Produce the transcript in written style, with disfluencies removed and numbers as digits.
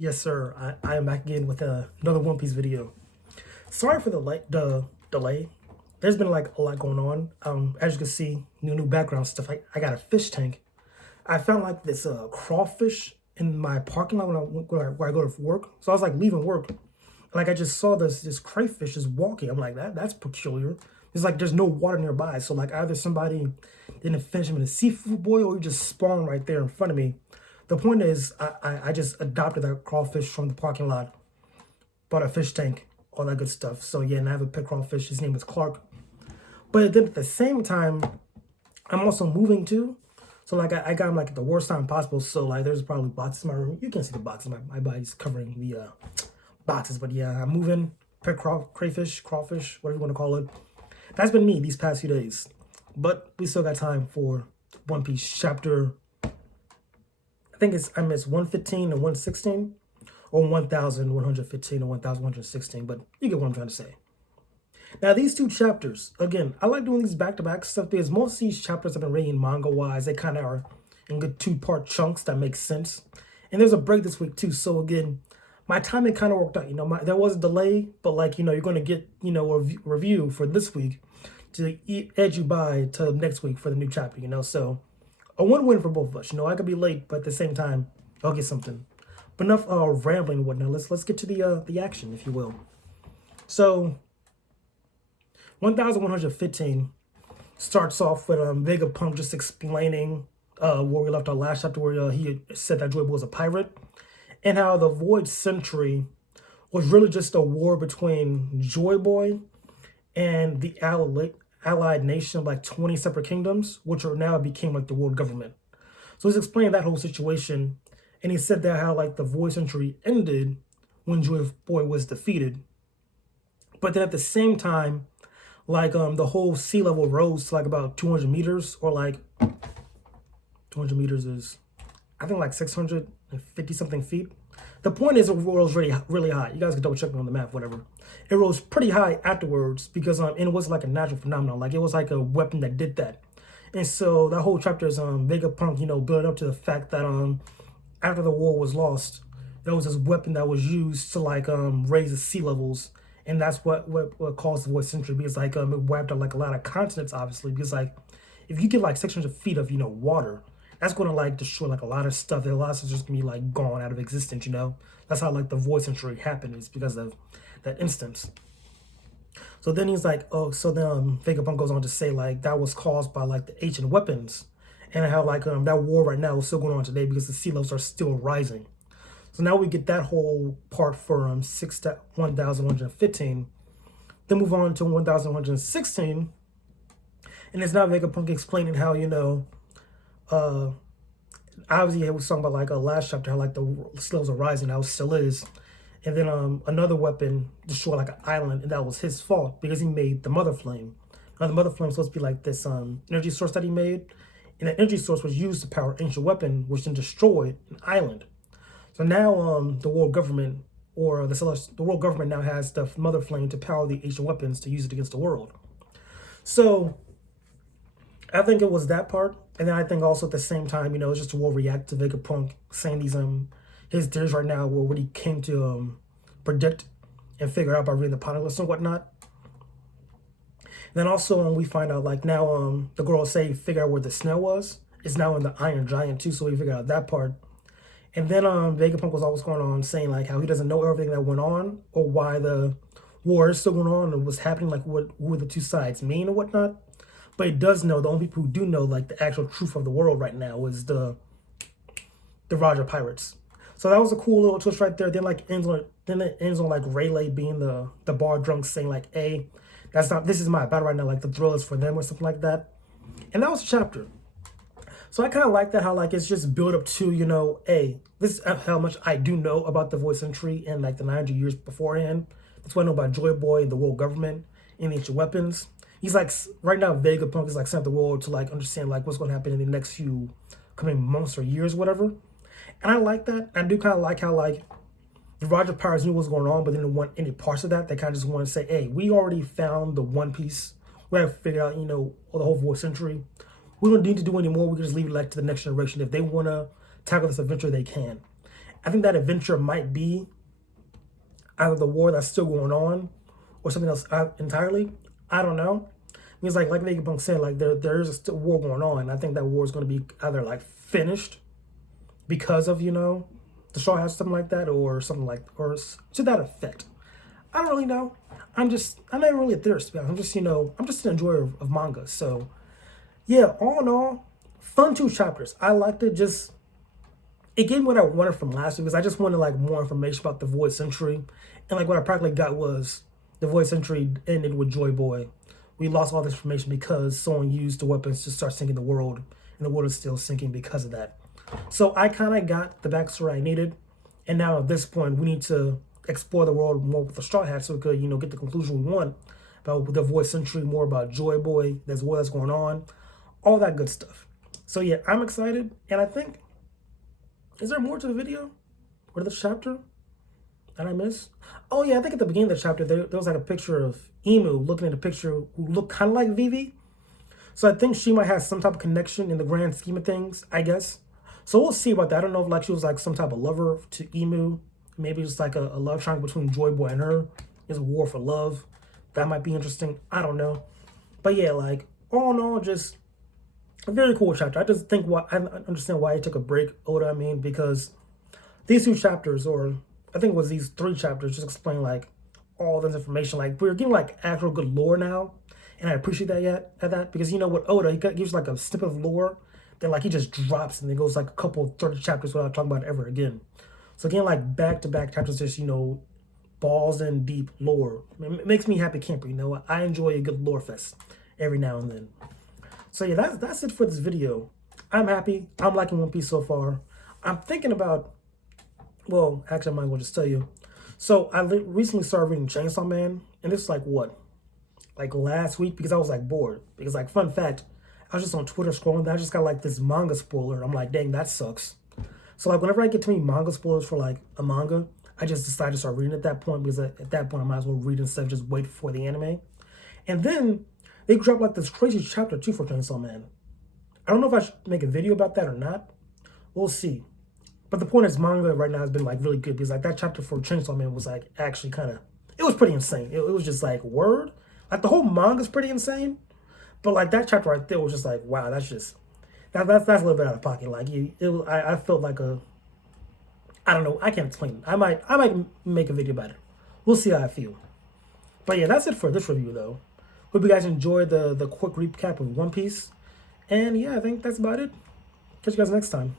Yes, sir. I am back again with another One Piece video. Sorry for the delay. There's been like a lot going on. As you can see, new background stuff. I got a fish tank. I found like this crawfish in my parking lot where I go to work. So I was like leaving work, like I just saw this crayfish just walking. I'm like that's peculiar. It's like there's no water nearby, so like either somebody didn't finish him in a seafood boil or he just spawned right there in front of me. The point is, I just adopted that crawfish from the parking lot, bought a fish tank, all that good stuff. So yeah, and I have a pet crawfish. His name is Clark. But then at the same time, I'm also moving too. So like I got him like at the worst time possible. So like there's probably boxes in my room. You can't see the boxes. My body's covering the boxes. But yeah, I'm moving. Pet crayfish, crawfish, whatever you want to call it. That's been me these past few days. But we still got time for One Piece chapter. I think I missed 115 and 116, or 1115 and 1116, but you get what I'm trying to say. Now, these two chapters, again, I like doing these back-to-back stuff because most of these chapters I've been reading manga-wise, they kind of are in good two-part chunks that make sense. And there's a break this week, too. So, again, my timing kind of worked out. There was a delay, but, like, you're going to get, a review for this week to edge you by to next week for the new chapter, So, a win-win for both of us. I could be late, but at the same time, I'll get something. But enough rambling and whatnot. Let's get to the action, if you will. So, 1115 starts off with Vegapunk just explaining where we left our last chapter, where he said that Joy Boy was a pirate, and how the Void Century was really just a war between Joy Boy and the allied nation of like 20 separate kingdoms, which are now became like the world government. So he's explaining that whole situation, and he said that how like the Void Century ended when Joy Boy was defeated, but then at the same time, like the whole sea level rose to like about 200 meters, or like 200 meters is I think like 650 something feet. The point is, it rose really high. You guys can double check me on the map, whatever. It rose pretty high afterwards because and it was like a natural phenomenon. Like it was like a weapon that did that. And so that whole chapter is Vegapunk, building up to the fact that after the war was lost, there was this weapon that was used to like raise the sea levels, and that's what caused the Void Century, because like it wiped out like a lot of continents, obviously, because like if you get like 600 feet of water, that's going to like destroy like a lot of stuff. A lot of stuff just gonna be like gone out of existence. That's how like the Void Century happened, is because of that instance. So then he's like, oh, so then Vegapunk goes on to say like that was caused by like the ancient weapons, and how like that war right now is still going on today because the sea levels are still rising. So now we get that whole part for 1115. Then move on to 1116, and it's now Vegapunk explaining how obviously he was talking about like a last chapter how like the sea levels are rising, how it still is. And then another weapon destroyed like an island, and that was his fault because he made the Mother Flame. Now the Mother Flame is supposed to be like this energy source that he made, and that energy source was used to power an ancient weapon, which then destroyed an island. So now the world government, or the world government now has the Mother Flame to power the ancient weapons to use it against the world. So I think it was that part, and then I think also at the same time, it's just a war react to Vegapunk saying these his theories right now were what he came to predict and figure out by reading the Poneglyphs and whatnot. And then also we find out like now the girl say figure out where the snow was. It's now in the Iron Giant too, so we figure out that part. And then Vegapunk was always going on saying like how he doesn't know everything that went on, or why the war is still going on and what's happening, like what the two sides mean or whatnot. But he does know, the only people who do know like the actual truth of the world right now is the Roger Pirates. So that was a cool little twist right there. Then it ends on like Rayleigh being the bar drunk saying like, hey, this is my battle right now, like the thrill is for them or something like that. And that was a chapter. So I kind of like that, how like it's just build up to, hey, this is how much I do know about the Void Century and like the 900 years beforehand. That's what I know about Joy Boy, the world government, and ancient weapons. He's like, right now Vegapunk is like sent the world to like understand like what's going to happen in the next few coming months or years, whatever. And I like that. I do kind of like how like the Roger Pirates knew what was going on, but they didn't want any parts of that. They kind of just want to say, hey, we already found the One Piece. We have figured out, the whole Void Century. We don't need to do any more. We can just leave it like to the next generation. If they want to tackle this adventure, they can. I think that adventure might be either the war that's still going on or something else entirely. I don't know. Because like Vegapunk said, like there is a still war going on. I think that war is going to be either like finished because of the Straw Hats, something like that, or something like, or to that effect. I don't really know. I'm not even really a theorist. I'm just I'm just an enjoyer of manga. So yeah, all in all, fun 2 chapters. I liked it. Just it gave me what I wanted from last week because I just wanted like more information about the Void Century, and like what I practically got was the Void Century ended with Joy Boy. We lost all this information because someone used the weapons to start sinking the world, and the world is still sinking because of that. So I kind of got the backstory I needed, and now at this point we need to explore the world more with the Straw Hats so we could get the conclusion we want about the Void Century, more about Joy Boy, there's war that's going on, all that good stuff. So yeah, I'm excited, and I think, is there more to the video or the chapter that I missed? Oh yeah, I think at the beginning of the chapter there was like a picture of Emu looking at a picture who looked kind of like Vivi. So I think she might have some type of connection in the grand scheme of things, I guess. So we'll see about that. I don't know if like she was like some type of lover to Emu. Maybe it's like a love triangle between Joy Boy and her. It's a war for love. That might be interesting. I don't know. But yeah, like all in all, just a very cool chapter. I just think I understand why he took a break, Oda. I mean, because these 2 chapters, or I think it was these 3 chapters, just explain like all this information. Like we're getting like actual good lore now, and I appreciate that because with Oda, he gives like a snippet of lore that like he just drops and it goes like a couple 30 chapters without talking about it ever again. So again, like back-to-back chapters, just balls in deep lore. It makes me happy camper. I enjoy a good lore fest every now and then. So yeah, that's it for this video. I'm happy. I'm liking One Piece so far. I'm thinking about, well, actually, I might as well just tell you. So I recently started reading Chainsaw Man, and this is like what, like last week, because I was like bored. Because like fun fact, I was just on Twitter scrolling, and I just got like this manga spoiler. I'm like, dang, that sucks. So like whenever I get too many manga spoilers for like a manga, I just decide to start reading at that point, because at that point I might as well read instead of just wait for the anime. And then they dropped like this crazy chapter 2 for Chainsaw Man. I don't know if I should make a video about that or not. We'll see. But the point is, manga right now has been like really good, because like that chapter for Chainsaw Man was like actually kind of, it was pretty insane. It was just like word. Like the whole manga's pretty insane, but like that chapter right there was just like, wow, that's just that's a little bit out of pocket. Like I felt like I don't know, I can't explain it. I might make a video about it. We'll see how I feel. But yeah, that's it for this review though. Hope you guys enjoyed the quick recap of One Piece. And yeah, I think that's about it. Catch you guys next time.